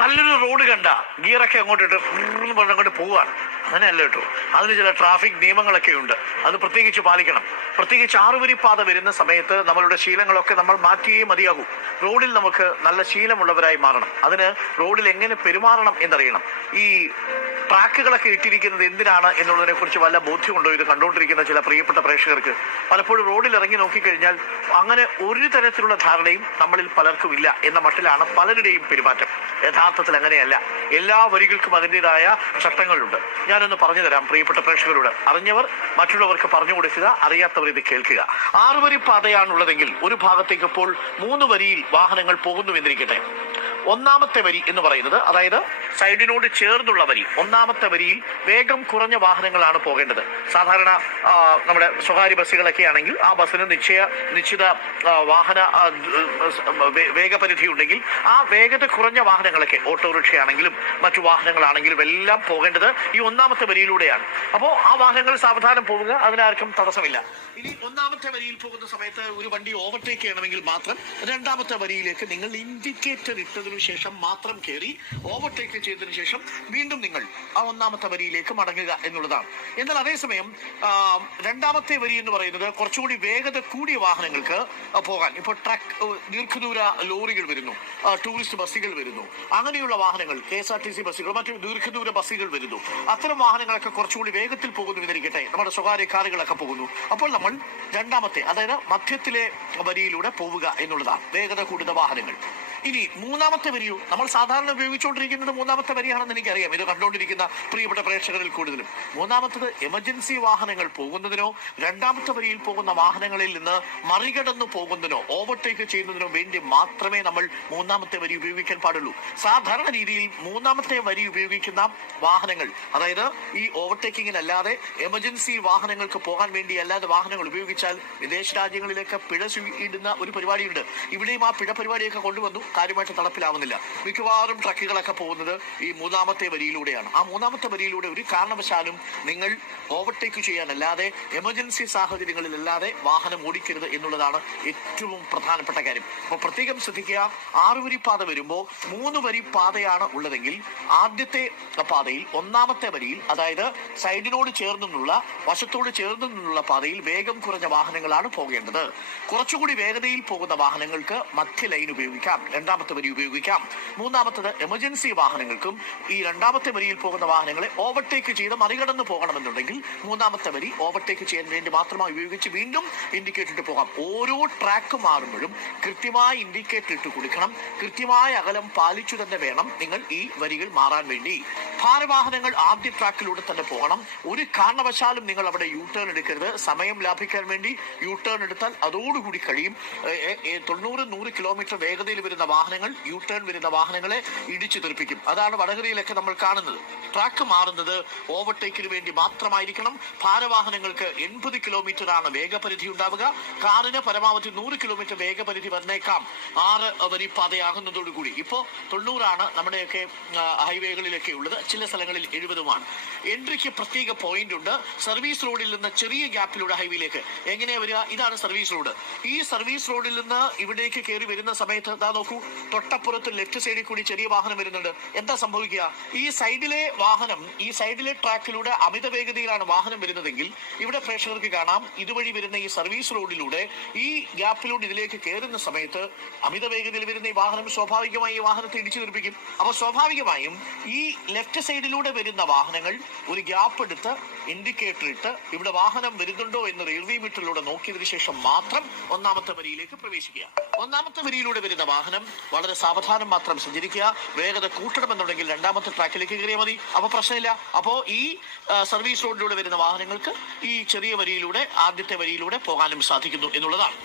നല്ലൊരു റോഡ് കണ്ട ഗിയറൊക്കെ അങ്ങോട്ട് ഇട്ട് പറഞ്ഞ് അങ്ങോട്ട് പോവാണ്. അങ്ങനെയല്ല കേട്ടോ. അതിന് ചില ട്രാഫിക് നിയമങ്ങളൊക്കെ ഉണ്ട്. അത് പ്രത്യേകിച്ച് പാലിക്കണം. പ്രത്യേകിച്ച് ആറുവരി പാത വരുന്ന സമയത്ത് നമ്മളുടെ ശീലങ്ങളൊക്കെ നമ്മൾ മാറ്റിയേ മതിയാകൂ. റോഡിൽ നമുക്ക് നല്ല ശീലമുള്ളവരായി മാറണം. അതിന് റോഡിൽ എങ്ങനെ പെരുമാറണം എന്നറിയണം. ഈ ട്രാക്കുകളൊക്കെ ഇട്ടിരിക്കുന്നത് എന്തിനാണ് എന്നുള്ളതിനെ കുറിച്ച് വല്ല ബോധ്യമുണ്ടോ? ഇത് കണ്ടുകൊണ്ടിരിക്കുന്ന ചില പ്രിയപ്പെട്ട പ്രേക്ഷകർക്ക്. പലപ്പോഴും റോഡിൽ ഇറങ്ങി നോക്കിക്കഴിഞ്ഞാൽ അങ്ങനെ ഒരു തരത്തിലുള്ള ധാരണയും നമ്മളിൽ പലർക്കും ഇല്ല എന്ന മട്ടിലാണ് പലരുടെയും പെരുമാറ്റം. യഥാർത്ഥത്തിൽ അങ്ങനെയല്ല. എല്ലാ വരികൾക്കും അതിന്റെതായ ചട്ടങ്ങളുണ്ട്. ഞാനൊന്ന് പറഞ്ഞു തരാം പ്രിയപ്പെട്ട പ്രേക്ഷകരോട്. അറിഞ്ഞവർ മറ്റുള്ളവർക്ക് പറഞ്ഞു കൊടുക്കുക അറിയാത്തവർ ഇത് കേൾക്കുക. ആറുവരി പാതയാണുള്ളതെങ്കിൽ ഒരു ഭാഗത്തേക്ക് ഇപ്പോൾ മൂന്ന് വരിയിൽ വാഹനങ്ങൾ പോകുന്നുവെന്നിരിക്കട്ടെ. ഒന്നാമത്തെ വരി എന്ന് പറയുന്നത് അതായത് സൈഡിനോട് ചേർന്നുള്ള വരി. ഒന്നാമത്തെ വരിയിൽ വേഗം കുറഞ്ഞ വാഹനങ്ങളാണ് പോകേണ്ടത്. സാധാരണ നമ്മുടെ സ്വകാര്യ ബസ്സുകളൊക്കെ ആണെങ്കിൽ ആ ബസ്സിന് നിശ്ചയ നിശ്ചിത വാഹന വേഗപരിധി ഉണ്ടെങ്കിൽ ആ വേഗത കുറഞ്ഞ വാഹനങ്ങളൊക്കെ ഓട്ടോറിക്ഷയാണെങ്കിലും മറ്റു വാഹനങ്ങളാണെങ്കിലും എല്ലാം പോകേണ്ടത് ഈ ഒന്നാമത്തെ വരിയിലൂടെയാണ്. അപ്പോൾ ആ വാഹനങ്ങൾ സാവധാനം പോവുക അതിനാർക്കും തടസ്സമില്ല. ഇനി ഒന്നാമത്തെ വരിയിൽ പോകുന്ന സമയത്ത് ഒരു വണ്ടി ഓവർടേക്ക് ചെയ്യണമെങ്കിൽ മാത്രം രണ്ടാമത്തെ വരിയിലേക്ക് നിങ്ങൾ ഇൻഡിക്കേറ്റർ ഇട്ടതിനു ശേഷം മാത്രം കയറി ഓവർടേക്ക് ചെയ്തതിനു ശേഷം വീണ്ടും നിങ്ങൾ ആ ഒന്നാമത്തെ വരിയിലേക്ക് മടങ്ങുക എന്നുള്ളതാണ്. എന്നാൽ അതേസമയം രണ്ടാമത്തെ വരി എന്ന് പറയുന്നത് കുറച്ചുകൂടി വേഗത കൂടിയ വാഹനങ്ങൾക്ക് പോകാൻ. ഇപ്പോൾ ട്രക്ക് ദീർഘദൂര ലോറികൾ വരുന്നു ടൂറിസ്റ്റ് ബസ്സുകൾ വരുന്നു. അങ്ങനെയുള്ള വാഹനങ്ങൾ K S R T C ബസ്സുകൾ മറ്റു ദീർഘദൂര ബസ്സുകൾ വരുന്നു. അത്തരം വാഹനങ്ങളൊക്കെ കുറച്ചുകൂടി വേഗത്തിൽ പോകുന്നു വിതരിക്കട്ടെ നമ്മുടെ സ്വകാര്യ കാറുകളൊക്കെ പോകുന്നു. അപ്പോൾ നമ്മൾ രണ്ടാമത്തെ അതായത് മധ്യത്തിലെ വരിയിലൂടെ പോവുക എന്നുള്ളതാണ്. വേഗത കൂടുന്ന വാഹനങ്ങൾ. ഇനി മൂന്നാമത്തെ വരിയോ. നമ്മൾ സാധാരണ ഉപയോഗിച്ചുകൊണ്ടിരിക്കുന്നത് മൂന്നാമത്തെ വരിയാണെന്ന് എനിക്കറിയാം. ഇത് കണ്ടുകൊണ്ടിരിക്കുന്ന പ്രിയപ്പെട്ട പ്രേക്ഷകരിൽ കൂടുതലും. മൂന്നാമത്തത് എമർജൻസി വാഹനങ്ങൾ പോകുന്നതിനോ രണ്ടാമത്തെ വരിയിൽ പോകുന്ന വാഹനങ്ങളിൽ നിന്ന് മറികടന്നു പോകുന്നതിനോ ഓവർടേക്ക് ചെയ്യുന്നതിനോ വേണ്ടി മാത്രമേ നമ്മൾ മൂന്നാമത്തെ വരി ഉപയോഗിക്കാൻ പാടുള്ളൂ. സാധാരണ രീതിയിൽ മൂന്നാമത്തെ വരി ഉപയോഗിക്കുന്ന വാഹനങ്ങൾ അതായത് ഈ ഓവർടേക്കിങ്ങിനല്ലാതെ എമർജൻസി വാഹനങ്ങൾക്ക് പോകാൻ വേണ്ടി അല്ലാതെ വാഹനങ്ങൾ ഉപയോഗിച്ചാൽ വിദേശ രാജ്യങ്ങളിലേക്ക് പിഴ ഇടുന്ന ഒരു പരിപാടിയുണ്ട്. ഇവിടെയും ആ പിഴ പരിപാടിയൊക്കെ കൊണ്ടുവന്നു. കാര്യമായിട്ട് നടപ്പിലാവുന്നില്ല. മിക്കവാറും ട്രക്കുകളൊക്കെ പോകുന്നത് ഈ മൂന്നാമത്തെ വരിയിലൂടെയാണ്. ആ മൂന്നാമത്തെ വരിയിലൂടെ ഒരു കാരണവശാലും നിങ്ങൾ ഓവർടേക്ക് ചെയ്യാനല്ലാതെ എമർജൻസി സാഹചര്യങ്ങളിലല്ലാതെ വാഹനം ഓടിക്കരുത് എന്നുള്ളതാണ് ഏറ്റവും പ്രധാനപ്പെട്ട കാര്യം. അപ്പോൾ പ്രത്യേകം ശ്രദ്ധിക്കുക ആറ് വരി പാത വരുമ്പോൾ മൂന്ന് വരി പാതയാണ് ഉള്ളതെങ്കിൽ ആദ്യത്തെ പാതയിൽ ഒന്നാമത്തെ വരിയിൽ അതായത് സൈഡിനോട് ചേർന്ന് നിന്നുള്ള വശത്തോട് ചേർന്ന് നിന്നുള്ള പാതയിൽ വേഗം കുറഞ്ഞ വാഹനങ്ങളാണ് പോകേണ്ടത്. കുറച്ചുകൂടി വേഗതയിൽ പോകുന്ന വാഹനങ്ങൾക്ക് മധ്യ ലൈൻ ഉപയോഗിക്കാം. രണ്ടാമത്തെ വരി ഉപയോഗിക്കാം. മൂന്നാമത്തത് എമർജൻസി വാഹനങ്ങൾക്കും ഈ രണ്ടാമത്തെ വരിയിൽ പോകുന്ന വാഹനങ്ങളെ ഓവർടേക്ക് ചെയ്ത് മറികടന്ന് പോകണമെന്നുണ്ടെങ്കിൽ മൂന്നാമത്തെ വരി ഓവർടേക്ക് ചെയ്യാൻ വേണ്ടി മാത്രമായി ഉപയോഗിച്ച് വീണ്ടും ഇൻഡിക്കേറ്റർ ഇട്ട് പോകാം. ഓരോ ട്രാക്ക് മാറുമ്പോഴും കൃത്യമായി ഇൻഡിക്കേറ്റർ ഇട്ട് കൊടുക്കണം. കൃത്യമായ അകലം പാലിച്ചു തന്നെ വേണം നിങ്ങൾ ഈ വരികൾ മാറാൻ വേണ്ടി. ഭാരവാഹനങ്ങൾ ആദ്യ ട്രാക്കിലൂടെ തന്നെ പോകണം. ഒരു കാരണവശാലും നിങ്ങൾ അവിടെ യു ടേൺ എടുക്കരുത്. സമയം ലാഭിക്കാൻ വേണ്ടി യു ടേൺ എടുത്താൽ അതോടുകൂടി കഴിയും. തൊണ്ണൂറ് നൂറ് കിലോമീറ്റർ വേഗതയിൽ വരുന്ന വാഹനങ്ങൾ യു ടേൺ വരുന്ന വാഹനങ്ങളെ ഇടിച്ചു തെറിപ്പിക്കും. അതാണ് വടകരയിലൊക്കെ നമ്മൾ കാണുന്നത്. ട്രാക്ക് മാറുന്നത് ഓവർടേക്കിന് വേണ്ടി മാത്രമായിരിക്കണം. ഭാരവാഹനങ്ങൾക്ക് എൺപത് കിലോമീറ്റർ ആണ് വേഗപരിധി ഉണ്ടാവുക. കാറിന് പരമാവധി നൂറ് കിലോമീറ്റർ വേഗപരിധി വന്നേക്കാം. ആറ് വരി പാതയാകുന്നതോടുകൂടി ഇപ്പോൾ തൊണ്ണൂറാണ് നമ്മുടെയൊക്കെ ഹൈവേകളിലൊക്കെ ഉള്ളത്. ചില സ്ഥലങ്ങളിൽ എഴുപതുമാണ്. എൻട്രിക്ക് പ്രത്യേക പോയിന്റ് ഉണ്ട്. സർവീസ് റോഡിൽ നിന്ന് ചെറിയ ഗ്യാപ്പിലൂടെ ഹൈവേയിലേക്ക്. എങ്ങനെയാ വരിക? ഇതാണ് സർവീസ് റോഡ്. ഈ സർവീസ് റോഡിൽ നിന്ന് ഇവിടേക്ക് കയറി വരുന്ന സമയത്ത് ദാ നോക്കൂ തൊട്ടപ്പുറത്ത് ലെഫ്റ്റ് സൈഡിൽ കൂടി ചെറിയ വാഹനം വരുന്നുണ്ട്. എന്താ സംഭവിക്കുക? ഈ സൈഡിലെ വാഹനം ഈ സൈഡിലെ ട്രാക്കിലൂടെ അമിത വേഗതയിലാണ് വാഹനം വരുന്നതെങ്കിൽ ഇവിടെ പ്രേക്ഷകർക്ക് കാണാം. ഇതുവഴി വരുന്ന ഈ സർവീസ് റോഡിലൂടെ ഈ ഗ്യാപ്പിലൂടെ ഇതിലേക്ക് കയറുന്ന സമയത്ത് അമിത വേഗതയിൽ വരുന്ന ഈ വാഹനം സ്വാഭാവികമായി ഈ വാഹനത്തെ ഇടിച്ചു നിർപ്പിക്കും അപ്പോൾ സ്വാഭാവികമായും ഈ ലെഫ്റ്റ് സൈഡിലൂടെ വരുന്ന വാഹനങ്ങൾ ഒരു ഗ്യാപ്പ് എടുത്ത് ഇൻഡിക്കേറ്റർ ഇട്ട് ഇവിടെ വാഹനം വരുന്നുണ്ടോ എന്ന് റെയിൽവേ മീറ്ററിലൂടെ നോക്കിയതിനു ശേഷം മാത്രം ഒന്നാമത്തെ വരിയിലേക്ക് പ്രവേശിക്കുക. ഒന്നാമത്തെ വരിയിലൂടെ വരുന്ന വാഹനം വളരെ സാവധാനം മാത്രം സഞ്ചരിക്കുക. വേഗത കൂട്ടണമെന്നുണ്ടെങ്കിൽ രണ്ടാമത്തെ ട്രാക്കിലേക്ക് കയറിയാൽ മതി. അപ്പോൾ പ്രശ്നമില്ല. അപ്പോൾ ഈ സർവീസ് റോഡിലൂടെ വരുന്ന വാഹനങ്ങൾക്ക് ഈ ചെറിയ വരിയിലൂടെ ആദ്യത്തെ വരിയിലൂടെ പോകാനും സാധിക്കുന്നു എന്നുള്ളതാണ്.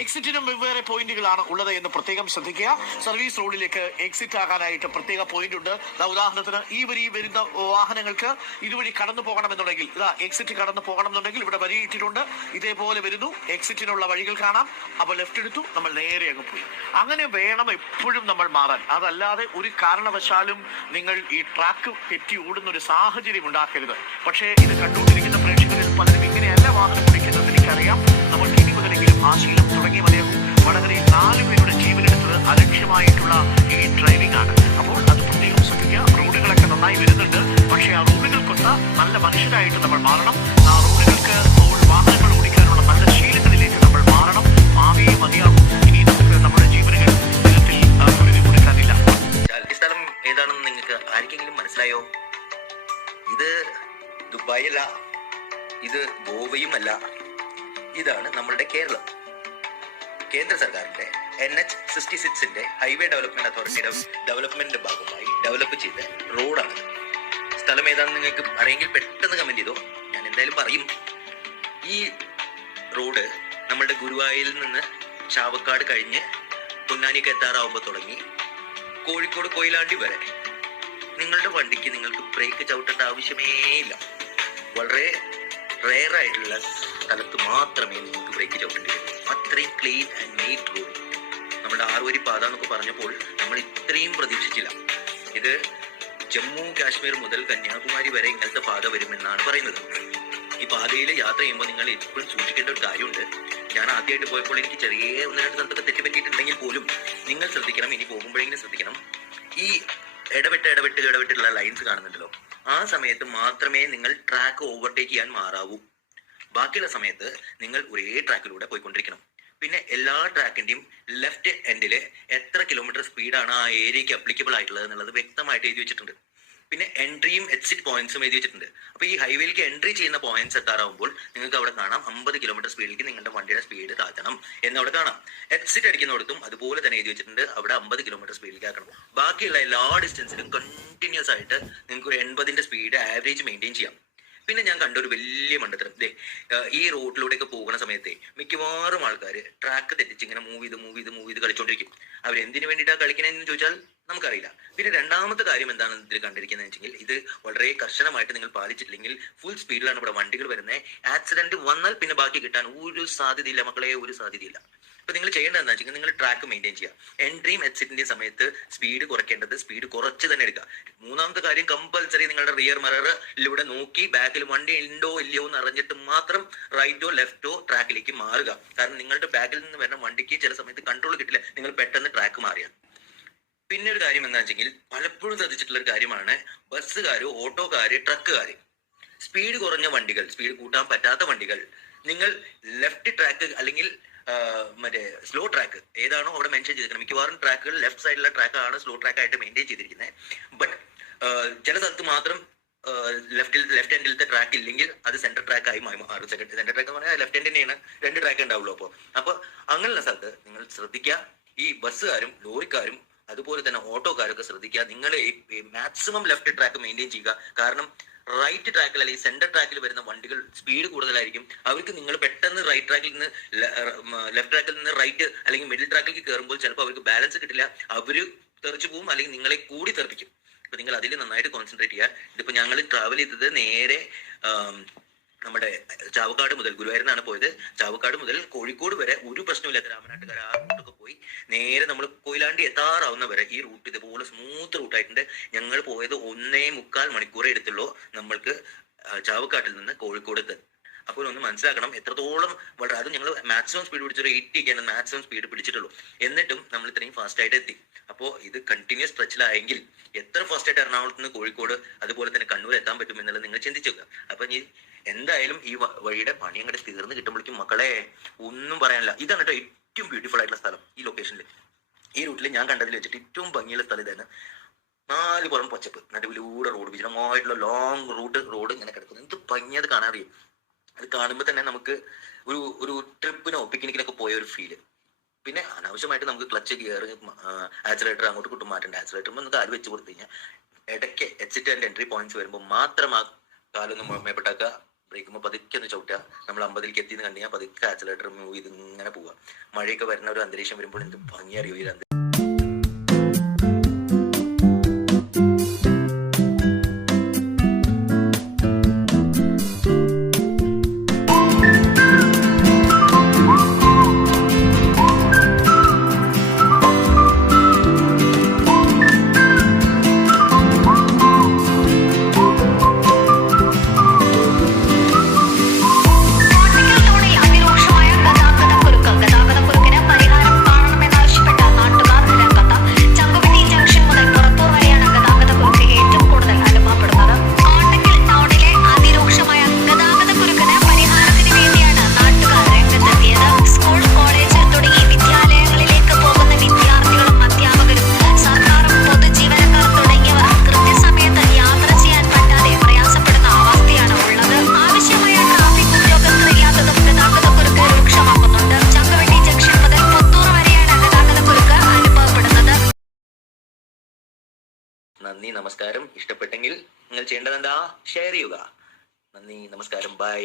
എക്സിറ്റിനും വെവ്വേറെ പോയിന്റുകളാണ് ഉള്ളത് എന്ന് പ്രത്യേകം ശ്രദ്ധിക്കുക. സർവീസ് റോഡിലേക്ക് എക്സിറ്റ് ആകാനായിട്ട് പ്രത്യേക പോയിന്റ് ഉണ്ട് ഉദാഹരണത്തിന് ഈ വരി വരുന്ന വാഹനങ്ങൾക്ക് ഇതുവഴി കടന്നു പോകണമെന്നുണ്ടെങ്കിൽ ഇതാ എക്സിറ്റ് കടന്നു പോകണമെന്നുണ്ടെങ്കിൽ ഇവിടെ വരി ഇട്ടിട്ടുണ്ട്. ഇതേപോലെ വരുന്നു. എക്സിറ്റിനുള്ള വഴികൾ കാണാം. അപ്പോൾ ലെഫ്റ്റ് എടുത്തു. നമ്മൾ നേരെ അങ്ങ് പോയി. അങ്ങനെ വേണം എപ്പോഴും നമ്മൾ മാറാൻ. അതല്ലാതെ ഒരു കാരണവശാലും നിങ്ങൾ ഈ ട്രാക്ക് തെറ്റി ഓടുന്ന ഒരു സാഹചര്യം ഉണ്ടാക്കരുത്. പക്ഷേ ഇത് കണ്ടുകൊണ്ടിരിക്കുന്ന പ്രേക്ഷകരിൽ പലരും ഇങ്ങനെയല്ല വാഹനം ഓടിക്കുന്നത് എനിക്കറിയാം. ആശീലം തുടങ്ങിയവരെയും വടകരയിൽ നാല് പേരുടെ ജീവനെടുത്തത് അലക്ഷ്യമായിട്ടുള്ള ഈ ഡ്രൈവിംഗ് ആണ്. അപ്പോൾ അത് പ്രത്യേകം ശ്രദ്ധിക്കുക. റോഡുകളൊക്കെ നന്നായി വരുന്നുണ്ട്. പക്ഷേ ആ റോഡുകൾക്കൊത്ത നല്ല മനുഷ്യരായിട്ട് നമ്മൾ മാറണം. ആ റോഡുകൾക്ക് നല്ല നമ്മൾ മാറണം. നിങ്ങൾക്ക് മനസ്സിലായോ? ഇത് ദുബായല്ല ഇത് ഗോവയുമല്ല ഇതാണ് നമ്മളുടെ കേരളം. കേന്ദ്ര സർക്കാരിന്റെ എൻ എച്ച് സിക്സ്റ്റി സിക്സിന്റെ ഹൈവേ ഡെവലപ്മെന്റ് അതോറിറ്റിയുടെ ഡെവലപ്മെന്റിന്റെ ഭാഗമായി ഡെവലപ്പ് ചെയ്ത റോഡാണ്. സ്ഥലം ഏതാണെന്ന് നിങ്ങൾക്ക് അറിയെങ്കിൽ പെട്ടെന്ന് കമന്റ് ചെയ്തോ. ഞാൻ എന്തായാലും പറയും. ഈ റോഡ് നമ്മളുടെ ഗുരുവായൂരിൽ നിന്ന് ചാവക്കാട് കഴിഞ്ഞ് പൊന്നാനിക്ക് എത്താറാവുമ്പോൾ തുടങ്ങി കോഴിക്കോട് കൊയിലാണ്ടി വരെ. നിങ്ങളുടെ വണ്ടിക്ക് നിങ്ങൾക്ക് ബ്രേക്ക് ചവിട്ടേണ്ട ആവശ്യമേ ഇല്ല. വളരെ റെയർ ആയിട്ടുള്ള സ്ഥലത്ത് മാത്രമേ നിങ്ങൾക്ക് ബ്രേക്ക് ചവിട്ടേണ്ടി വരൂ അത്രയും ക്ലീൻ ആൻഡ് നീറ്റ് റോഡ് നമ്മുടെ ആറുവരി പാത എന്നൊക്കെ പറഞ്ഞപ്പോൾ നമ്മൾ ഇത്രയും പ്രതീക്ഷിച്ചില്ല. ഇത് ജമ്മു കാശ്മീർ മുതൽ കന്യാകുമാരി വരെ ഇങ്ങനത്തെ പാത വരുമെന്നാണ് പറയുന്നത്. ഈ പാതയിൽ യാത്ര ചെയ്യുമ്പോൾ നിങ്ങൾ എപ്പോഴും സൂക്ഷിക്കേണ്ട ഒരു കാര്യമുണ്ട്. ഞാൻ ആദ്യമായിട്ട് പോയപ്പോൾ എനിക്ക് ചെറിയ ഒന്ന് രണ്ട് സ്ഥലത്തൊക്കെ തെറ്റുപറ്റിയിട്ടുണ്ടെങ്കിൽ പോലും നിങ്ങൾ ശ്രദ്ധിക്കണം ഇനി പോകുമ്പോഴെങ്കിലും ശ്രദ്ധിക്കണം. ഈ ഇടപെട്ട് ഇടപെട്ട് ഇടപെട്ടുള്ള ലൈൻസ് കാണുന്നുണ്ടല്ലോ. ആ സമയത്ത് മാത്രമേ നിങ്ങൾ ട്രാക്ക് ഓവർടേക്ക് ചെയ്യാൻ മാറാവൂ. ബാക്കിയുള്ള സമയത്ത് നിങ്ങൾ ഒരേ ട്രാക്കിലൂടെ പോയിക്കൊണ്ടിരിക്കണം. പിന്നെ എല്ലാ ട്രാക്കിന്റെയും ലെഫ്റ്റ് എൻഡിൽ എത്ര കിലോമീറ്റർ സ്പീഡാണ് ആ ഏരിയക്ക് അപ്ലിക്കബിൾ ആയിട്ടുള്ളത് എന്നുള്ളത് വ്യക്തമായിട്ട് എഴുതി വെച്ചിട്ടുണ്ട്. പിന്നെ എൻട്രിയും എക്സിറ്റ് പോയിന്റ്സും എഴുതി വെച്ചിട്ടുണ്ട്. അപ്പൊ ഈ ഹൈവേയിലേക്ക് എൻട്രി ചെയ്യുന്ന പോയിന്റ്സ് എത്താറാവുമ്പോൾ നിങ്ങൾക്ക് അവിടെ കാണാം അമ്പത് കിലോമീറ്റർ സ്പീഡിലേക്ക് നിങ്ങളുടെ വണ്ടിയുടെ സ്പീഡ് താഴ്ത്തണം എന്ന് അവിടെ കാണാം. എക്സിറ്റ് അടിക്കുന്നിടത്തും അതുപോലെ തന്നെ എഴുതി വെച്ചിട്ടുണ്ട് അവിടെ അമ്പത് കിലോമീറ്റർ സ്പീഡിലേക്ക് ആക്കണം. ബാക്കിയുള്ള എല്ലാ ഡിസ്റ്റൻസിലും കണ്ടിന്യൂസ് ആയിട്ട് നിങ്ങൾക്ക് ഒരു എൺപതിന്റെ സ്പീഡ് ആവറേജ് മെയിന്റെയിൻ ചെയ്യാം. പിന്നെ ഞാൻ കണ്ട ഒരു വലിയ മണ്ടത്തരം. ദേ ഈ റോഡിലൂടെ ഒക്കെ പോകുന്ന സമയത്തെ മിക്കവാറും ആൾക്കാർ ട്രാക്ക് തെറ്റിച്ച് ഇങ്ങനെ മൂവ് ചെയ്ത് മൂവ് ചെയ്ത് മൂവ് ചെയ്ത് കളിച്ചോണ്ടിരിക്കും. അവർ എന്തിനു വേണ്ടിയിട്ടാണ് കളിക്കണതെന്ന് ചോദിച്ചാൽ നമുക്കറിയില്ല. പിന്നെ രണ്ടാമത്തെ കാര്യം എന്താണ് ഇതിൽ കണ്ടിരിക്കുന്നത് വെച്ചെങ്കിൽ ഇത് വളരെ കർശനമായിട്ട് നിങ്ങൾ പാലിച്ചിട്ടില്ലെങ്കിൽ ഫുൾ സ്പീഡിലാണ് ഇവിടെ വണ്ടികൾ വരുന്നത് ആക്സിഡന്റ് വന്നാൽ പിന്നെ ബാക്കി കിട്ടാൻ ഒരു സാധ്യതയില്ല മക്കളെ ഒരു സാധ്യതയില്ല. അപ്പൊ നിങ്ങൾ ചെയ്യേണ്ടതെന്ന് വെച്ചാൽ നിങ്ങൾ ട്രാക്ക് മെയിന്റെയിൻ ചെയ്യുക. എൻട്രിയും എക്സിറ്റിന്റെയും സമയത്ത് സ്പീഡ് കുറയ്ക്കേണ്ടത് സ്പീഡ് കുറച്ച് തന്നെ എടുക്കുക. മൂന്നാമത്തെ കാര്യം കമ്പൽസറി നിങ്ങളുടെ റിയർ മിററിലൂടെ നോക്കി ബാക്കിൽ വണ്ടി ഉണ്ടോ ഇല്ലയോ എന്ന് അറിഞ്ഞിട്ട് മാത്രം റൈറ്റോ ലെഫ്റ്റോ ട്രാക്കിലേക്ക് മാറുക. കാരണം നിങ്ങളുടെ ബാക്കിൽ നിന്ന് വരുന്ന വണ്ടിക്ക് ചില സമയത്ത് കൺട്രോൾ കിട്ടില്ല. നിങ്ങൾ പെട്ടെന്ന് ട്രാക്ക് മാറിയാൽ പിന്നെ ഒരു കാര്യം എന്താ വെച്ചെങ്കിൽ പലപ്പോഴും ശ്രദ്ധിച്ചിട്ടുള്ള ഒരു കാര്യമാണ് ബസ്സുകാര് ഓട്ടോക്കാര് ട്രക്കുകാര്. സ്പീഡ് കുറഞ്ഞ വണ്ടികൾ സ്പീഡ് കൂട്ടാൻ പറ്റാത്ത വണ്ടികൾ നിങ്ങൾ ലെഫ്റ്റ് ട്രാക്ക് അല്ലെങ്കിൽ മറ്റേ സ്ലോ ട്രാക്ക് ഏതാണോ അവിടെ മെൻഷൻ ചെയ്തിരിക്കുന്നത്. മിക്കവാറും ട്രാക്കുകൾ ലെഫ്റ്റ് സൈഡിലുള്ള ട്രാക്കാണ് സ്ലോ ട്രാക്ക് ആയിട്ട് മെയിന്റെയിൻ ചെയ്തിരിക്കുന്നത്. ബട്ട് ചില സ്ഥലത്ത് മാത്രം ലെഫ്റ്റിൽ ലെഫ്റ്റ് ഹാൻഡിലത്തെ ട്രാക്ക് ഇല്ലെങ്കിൽ അത് സെന്റർ ട്രാക്ക് ആയി മാറി സെക്കൻഡ് സെന്റർ ട്രാക്ക് എന്ന് പറഞ്ഞാൽ ലെഫ്റ്റ് ഹാൻഡ് തന്നെയാണ് രണ്ട് ട്രാക്ക് ഉണ്ടാവുള്ളൂ അപ്പോൾ അപ്പോൾ അങ്ങനെയുള്ള സ്ഥലത്ത് നിങ്ങൾ ശ്രദ്ധിക്കുക. ഈ ബസ്സുകാരും ലോറിക്കാരും അതുപോലെ തന്നെ ഓട്ടോക്കാരൊക്കെ ശ്രദ്ധിക്കുക. നിങ്ങൾ മാക്സിമം ലെഫ്റ്റ് ട്രാക്ക് മെയിന്റെയിൻ ചെയ്യുക. കാരണം റൈറ്റ് ട്രാക്കിൽ അല്ലെങ്കിൽ സെന്റർ ട്രാക്കിൽ വരുന്ന വണ്ടികൾ സ്പീഡ് കൂടുതലായിരിക്കും. അവർക്ക് നിങ്ങൾ പെട്ടെന്ന് റൈറ്റ് ട്രാക്കിൽ നിന്ന് ലെഫ്റ്റ് ട്രാക്കിൽ നിന്ന് റൈറ്റ് അല്ലെങ്കിൽ മിഡിൽ ട്രാക്കിലേക്ക് കയറുമ്പോൾ ചിലപ്പോൾ അവർക്ക് ബാലൻസ് കിട്ടില്ല. അവർ തെറിച്ചു പോകും അല്ലെങ്കിൽ നിങ്ങളെ കൂടി തെറിപ്പിക്കും. അപ്പൊ നിങ്ങൾ അതിൽ നന്നായിട്ട് കോൺസെൻട്രേറ്റ് ചെയ്യുക. ഇതിപ്പോ ഞങ്ങൾ ട്രാവൽ ചെയ്തത് നേരെ നമ്മുടെ ചാവക്കാട് മുതൽ ഗുരുവായൂരിന്നാണ് പോയത്. ചാവക്കാട് മുതൽ കോഴിക്കോട് വരെ ഒരു പ്രശ്നമില്ലാത്ത രാമനാട്ടുകാർ ആ റൂട്ടൊക്കെ പോയി നേരെ നമ്മൾ കൊയിലാണ്ടി എത്താറാവുന്ന വരെ ഈ റൂട്ട് ഇതുപോലെ സ്മൂത്ത് റൂട്ടായിട്ടുണ്ട് ഞങ്ങൾ പോയത് ഒന്നേ മുക്കാൽ മണിക്കൂറേ എടുത്തുള്ളൂ നമ്മൾക്ക് ചാവക്കാട്ടിൽ നിന്ന് കോഴിക്കോട് അപ്പോൾ ഒന്ന് മനസ്സിലാക്കണം. എത്രത്തോളം വളരെ അത് ഞങ്ങൾ മാക്സിമം സ്പീഡ് പിടിച്ചൊരു ആണ് മാക്സിമം സ്പീഡ് പിടിച്ചിട്ടുള്ളൂ. എന്നിട്ടും നമ്മൾ ഇത്രയും ഫാസ്റ്റ് ആയിട്ട് എത്തി. അപ്പോൾ ഇത് കണ്ടിന്യൂസ് സ്ട്രെച്ചിലായെങ്കിൽ എത്ര ഫാസ്റ്റ് ആയിട്ട് എറണാകുളത്ത് നിന്ന് കോഴിക്കോട് അതുപോലെ തന്നെ കണ്ണൂർ എത്താൻ പറ്റും എന്നുള്ളത് നിങ്ങൾ ചിന്തിച്ചു അപ്പൊ ഇനി എന്തായാലും ഈ വഴിയുടെ പണി അങ്ങോട്ട് തീർന്ന് കിട്ടുമ്പോഴേക്കും മക്കളെ ഒന്നും പറയാനില്ല. ഇതാണ് കേട്ടോ ഏറ്റവും ബ്യൂട്ടിഫുൾ ആയിട്ടുള്ള സ്ഥലം ഈ ലൊക്കേഷനിൽ ഈ റൂട്ടിൽ ഞാൻ കണ്ടതിൽ വെച്ചിട്ട് ഏറ്റവും ഭംഗിയുള്ള സ്ഥലം ഇതാണ്. നാല് പുറം പച്ചപ്പ് നടുവിലൂടെ റോഡ് വിജനമായിട്ടുള്ള ലോങ് റൂട്ട് റോഡ് ഇങ്ങനെ കിടക്കുന്നു. എന്ത് ഭംഗി അത് കാണാൻ അറിയും? അത് കാണുമ്പോൾ തന്നെ നമുക്ക് ഒരു ഒരു ട്രിപ്പിനോ പിക്നിക്കിനൊക്കെ പോയ ഒരു ഫീൽ പിന്നെ അനാവശ്യമായിട്ട് നമുക്ക് ക്ലച്ച് ഗിയർ ആക്സിലേറ്റർ അങ്ങോട്ട് കൂട്ടും മാറ്റേണ്ട. ആക്സിലേറ്റർ നമുക്ക് ആര് വെച്ച് കൊടുത്തു കഴിഞ്ഞാൽ ഇടയ്ക്ക് എക്സിറ്റ് ആൻഡ് എൻട്രി പോയിന്റ്സ് വരുമ്പോൾ മാത്രം ആ കാലൊന്ന് മേപ്പെട്ടാക്കുക ബ്രേക്കുമ്പോൾ പതുക്കെ ഒന്ന് ചവിട്ടുക. നമ്മൾ അമ്പതിലേക്ക് എത്തിയെന്ന് കണ്ടു കഴിഞ്ഞാൽ പതുക്കെ ആക്സിലേറ്റർ മൂവ് ചെയ്ത് ഇങ്ങനെ പോവുക. മഴയൊക്കെ വരുന്ന ഒരു അന്തരീക്ഷം വരുമ്പോൾ എന്ത് ഭംഗി അറിയോ ഈ നമസ്കാരം. ഇഷ്ടപ്പെട്ടെങ്കിൽ നിങ്ങൾ ചെയ്യേണ്ടത് എന്താ ഷെയർ ചെയ്യുക. നന്ദി നമസ്കാരം. ബൈ